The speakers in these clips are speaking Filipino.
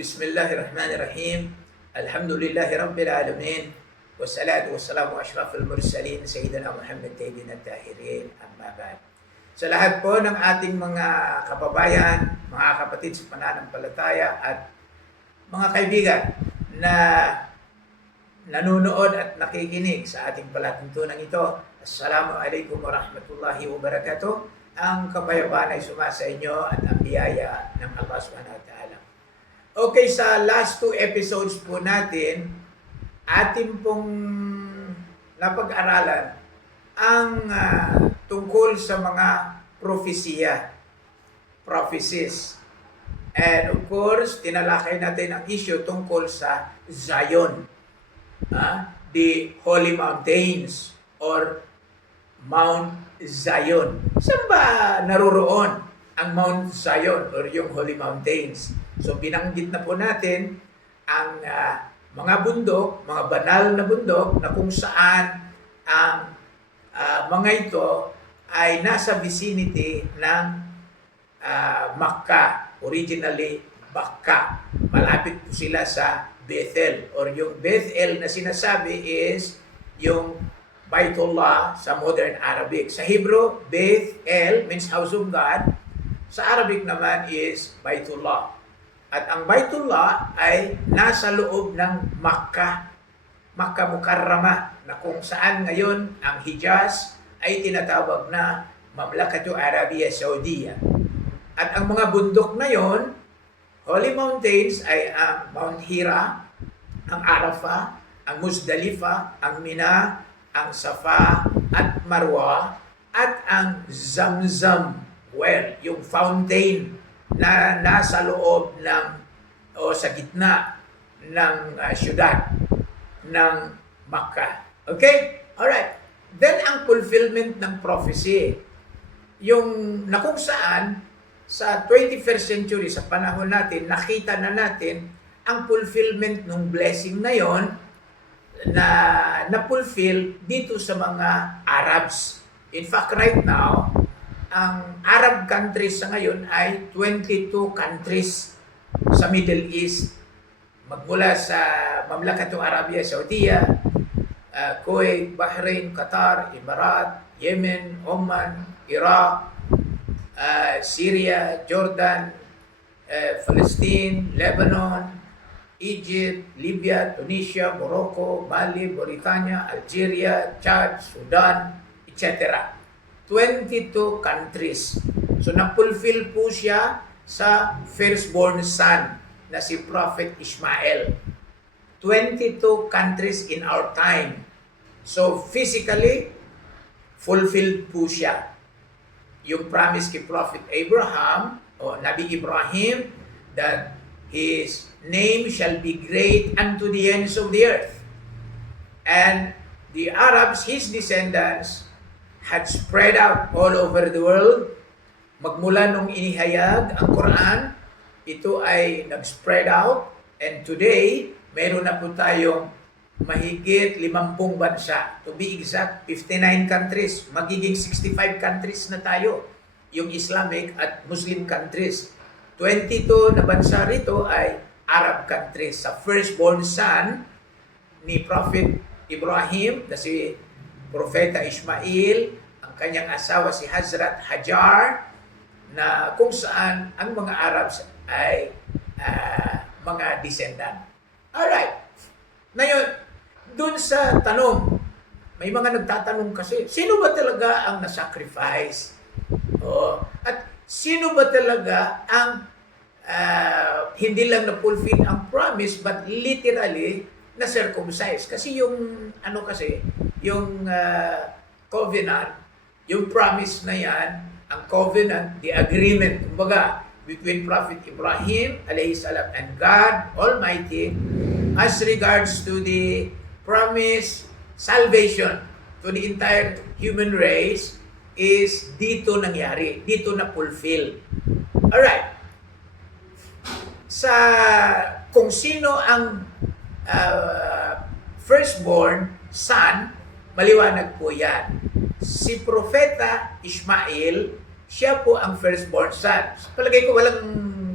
Bismillahirrahmanirrahim. Alhamdulillahi Rabbil Alamin. Wassalatu wassalamu ashrafil mursalin Sayyidina Muhammad Tayyibin at Tahirin. Amma ba'd. Sa lahat po ng ating mga kababayan, mga kapatid sa pananampalataya at mga kaibigan na nanonood at nakikinig sa ating palatuntunan ito. Assalamu alaikum warahmatullahi wabarakatuh. Ang kapayapaan ay sumasa inyo at ang biyaya ng Allah subhanahu wa ta'ala. Okay, sa last two episodes po natin, atin pong napag-aralan ang ah, tungkol sa mga propesiya, prophecies. And of course, tinalakay natin ang issue tungkol sa Zion, ah, the Holy Mountains or Mount Zion. Saan ba naroroon ang Mount Zion or yung Holy Mountains? So binanggit na po natin ang ah, mga bundok, mga banal na bundok na kung saan ang ah, mga ito ay nasa vicinity ng ah, Makkah, originally Bakka. Malapit po sila sa Bethel or yung Bethel na sinasabi is yung Baitullah sa modern Arabic. Sa Hebrew, Beth means house of God. Sa Arabic naman is Baitullah. At ang Baitullah ay nasa loob ng Makkah. Makkah Mukarrama na kung saan ngayon ang Hijaz ay tinatawag na Mamlakatu Arabia Saudiya. At ang mga bundok na yon, Holy Mountains ay ang Mount Hira, ang Arafah, ang Muzdalifa, ang Mina, ang Safa at Marwa at ang Zamzam well, yung fountain na nasa loob ng o sa gitna ng ah, syudad ng Makkah. Okay? Alright. Then ang fulfillment ng prophecy, yung na kung saan sa 21st century, sa panahon natin, nakita na natin ang fulfillment ng blessing na yon na na-fulfill dito sa mga Arabs. In fact, right now, ang Arab countries sa ngayon ay 22 countries sa Middle East. Magmula sa Mamlakatu Arabia Saudiya, uh, Kuwait, Bahrain, Qatar, Emirat, Yemen, Oman, Iraq, uh, Syria, Jordan, uh, Palestine, Lebanon, Egypt, Libya, Tunisia, Morocco, Mali, Mauritania, Algeria, Chad, Sudan, etc. 22 countries. So na-fulfill po siya sa firstborn son na si Prophet Ishmael. 22 countries in our time. So physically, fulfilled po siya. Yung promise kay Prophet Abraham o Nabi Ibrahim that his name shall be great unto the ends of the earth. And the Arabs, his descendants, had spread out all over the world. Magmula nung inihayag ang Quran, ito ay nag-spread out. And today, meron na po tayong mahigit 50 bansa. To be exact, 59 countries. Magiging 65 countries na tayo. Yung Islamic at Muslim countries. 22 na bansa rito ay Arab countries. Sa firstborn son ni Prophet Ibrahim, na si Propeta Ismail, ang kanyang asawa si Hazrat Hajar, na kung saan ang mga Arabs ay ah, mga descendant. Alright. Ngayon, dun sa tanong, may mga nagtatanong kasi, sino ba talaga ang nasacrifice? Oh, at sino ba talaga ang ah, hindi lang na-fulfill ang promise but literally na circumcised? Kasi yung ano kasi, yung ah, covenant, yung promise na yan, ang covenant, the agreement, kumbaga, between Prophet Ibrahim alayhi salam and God Almighty as regards to the promise salvation to the entire human race is dito nangyari, dito na fulfill. Alright. Sa kung sino ang uh, firstborn son, maliwanag po yan. Si Propeta Ismail, siya po ang firstborn son. Palagay ko walang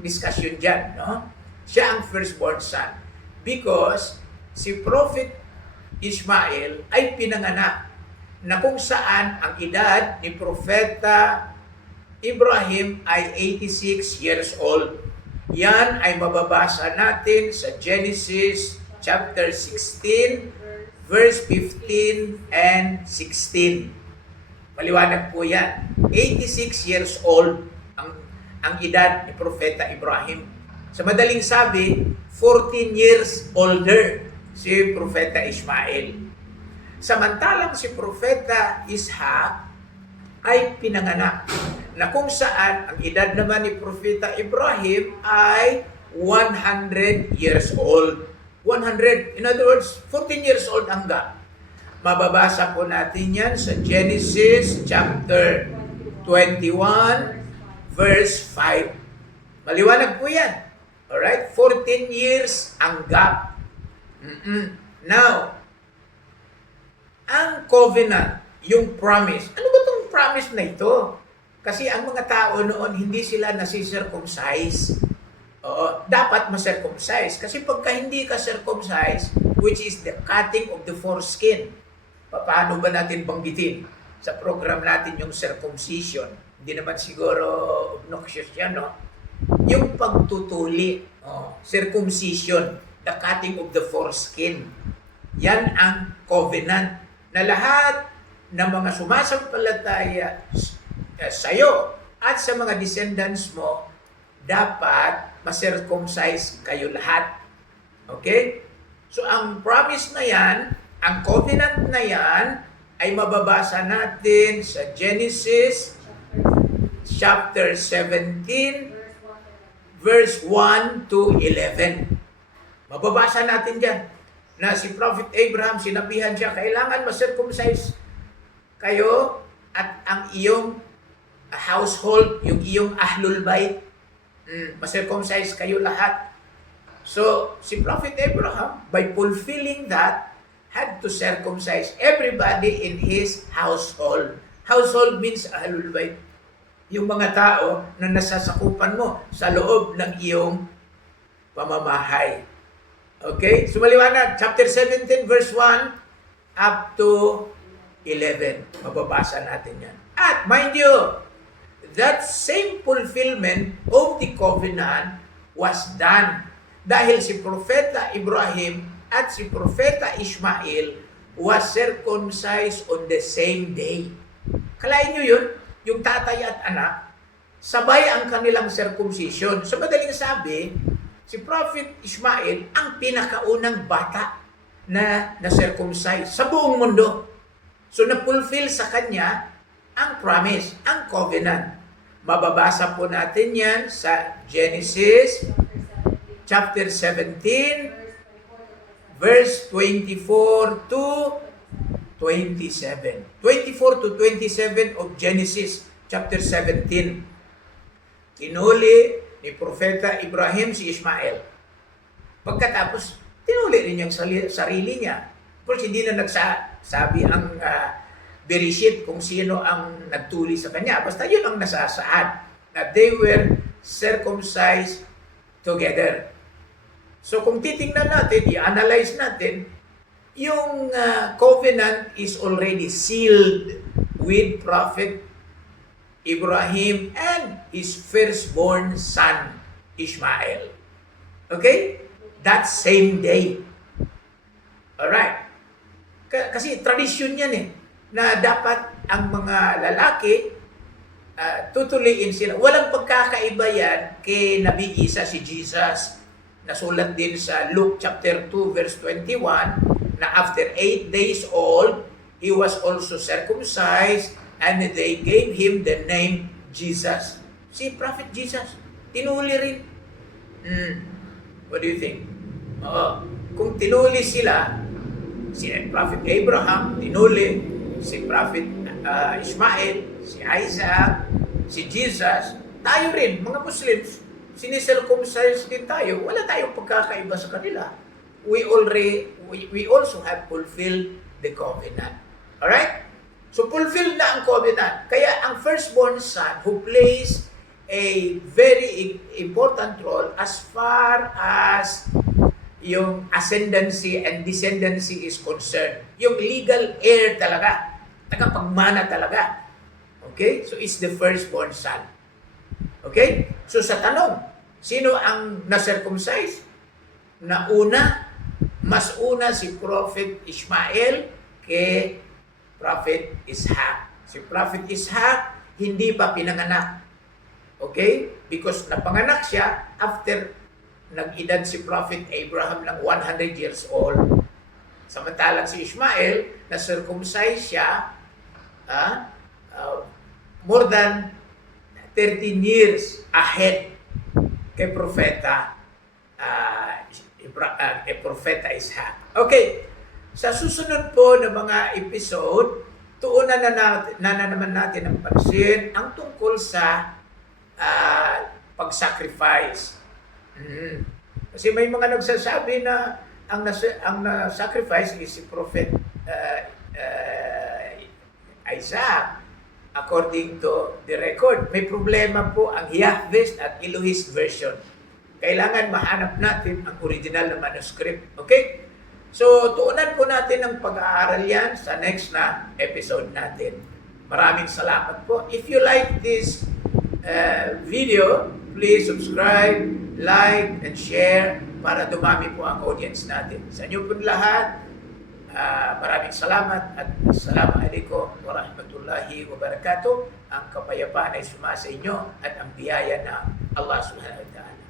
discussion dyan, no? Siya ang firstborn son. Because si Prophet Ismael ay pinanganak na kung saan ang edad ni Propeta Ibrahim ay 86 years old. Yan ay mababasa natin sa Genesis chapter 16, verse 15 and 16. Maliwanag po yan. 86 years old ang, ang edad ni Propeta Ibrahim. Sa madaling sabi, 14 years older si Propeta Ismael. Samantalang si Propeta Ishak ay pinanganak na kung saan ang edad naman ni Propeta Ibrahim ay 100 years old. 100, in other words, 14 years old ang gap. Mababasa po natin yan sa Genesis chapter 21 verse 5. Maliwanag po yan. Alright? 14 years ang gap. Mm-mm. Now, ang covenant, yung promise. Ano ba itong promise na ito? Kasi ang mga tao noon, hindi sila nasi-circumcise. Oo, dapat ma-circumcise. Kasi pagka hindi ka circumcise, which is the cutting of the foreskin, paano ba natin banggitin sa program natin yung circumcision? Hindi naman siguro obnoxious yan, no? Yung pagtutuli, oh, circumcision, the cutting of the foreskin. Yan ang covenant na lahat ng mga sumasampalataya uh, sa'yo at sa mga descendants mo, dapat ma-circumcise kayo lahat. Okay? So ang promise na yan, ang covenant na yan, ay mababasa natin sa Genesis chapter 17, verse 1 to 11. Mababasa natin dyan na si Prophet Abraham, sinabihan siya, kailangan ma-circumcise kayo at ang iyong household, yung iyong ahlul bait, mm, ma-circumcise kayo lahat. So, si Prophet Abraham, by fulfilling that, had to circumcise everybody in his household. Household means ahlul bait. Yung mga tao na nasasakupan mo sa loob ng iyong pamamahay. Okay? So maliwanag, chapter 17 verse 1 up to 11. Mababasa natin yan. At mind you, that same fulfillment of the covenant was done dahil si Propeta Ibrahim at si Propeta Ishmael was circumcised on the same day. Kalain nyo yun? Yung tatay at anak, sabay ang kanilang circumcision. Sa madaling sabi, si Prophet Ishmael ang pinakaunang bata na na-circumcise sa buong mundo. So na-fulfill sa kanya ang promise, ang covenant. Mababasa po natin yan sa Genesis chapter 17 verse 24 to 27. 24 to 27 of Genesis chapter 17. Tinuli ni Propeta Ibrahim si Ismael. Pagkatapos, tinuli rin yung sarili niya. Of course, hindi na nagsasabi ang uh, Bereshit kung sino ang nagtuli sa kanya. Basta yun ang nasasaad na they were circumcised together. So kung titingnan natin, i-analyze natin, yung uh, covenant is already sealed with Prophet Ibrahim and his firstborn son, Ishmael. Okay? That same day. Alright. K- kasi tradisyon yan eh, na dapat ang mga lalaki uh, tutuliin sila. Walang pagkakaiba yan kay Nabi Isa si Jesus. Nasulat din sa Luke chapter 2 verse 21 na after 8 days old, he was also circumcised and they gave him the name Jesus. Si Prophet Jesus, tinuli rin. Hmm. What do you think? Oo. Kung tinuli sila, si Prophet Abraham, tinuli, si Prophet uh, Ismael, si Isaac, si Jesus, tayo rin, mga Muslims, sinicircumcise din tayo. Wala tayong pagkakaiba sa kanila. We already, we, we also have fulfilled the covenant. Alright? So fulfilled na ang covenant. Kaya ang firstborn son who placed a very important role as far as yung ascendancy and descendancy is concerned. Yung legal heir talaga. Tagapagmana talaga. Okay? So, it's the firstborn son. Okay? So, sa tanong, sino ang na-circumcise? Na una, mas una si Prophet Ishmael kay Prophet Ishaq. Si Prophet Ishaq, hindi pa pinanganak. Okay? Because napanganak siya after nag-edad si Prophet Abraham ng 100 years old. Samantalang si Ishmael, na-circumcise siya ah, uh, more than 13 years ahead kay Propeta uh, Ibra- kay Propeta Ishaq. Okay, sa susunod po ng mga episode, tuunan na, natin, na, na naman natin ang pansin ang tungkol sa ah, pag-sacrifice. Mm. Kasi may mga nagsasabi na ang nas ang na-sacrifice is si Prophet uh, uh, Isaac according to the record. May problema po ang Yahwist at Elohist version. Kailangan mahanap natin ang original na manuscript. Okay? So, tuunan po natin ang pag-aaral yan sa next na episode natin. Maraming salamat po. If you like this uh, video, please subscribe, like, and share para dumami po ang audience natin. Sa inyo po lahat, ah, maraming salamat at Assalamualaikum warahmatullahi wabarakatuh. Ang kapayapaan ay sumasa inyo at ang biyaya ng Allah subhanahu wa ta'ala.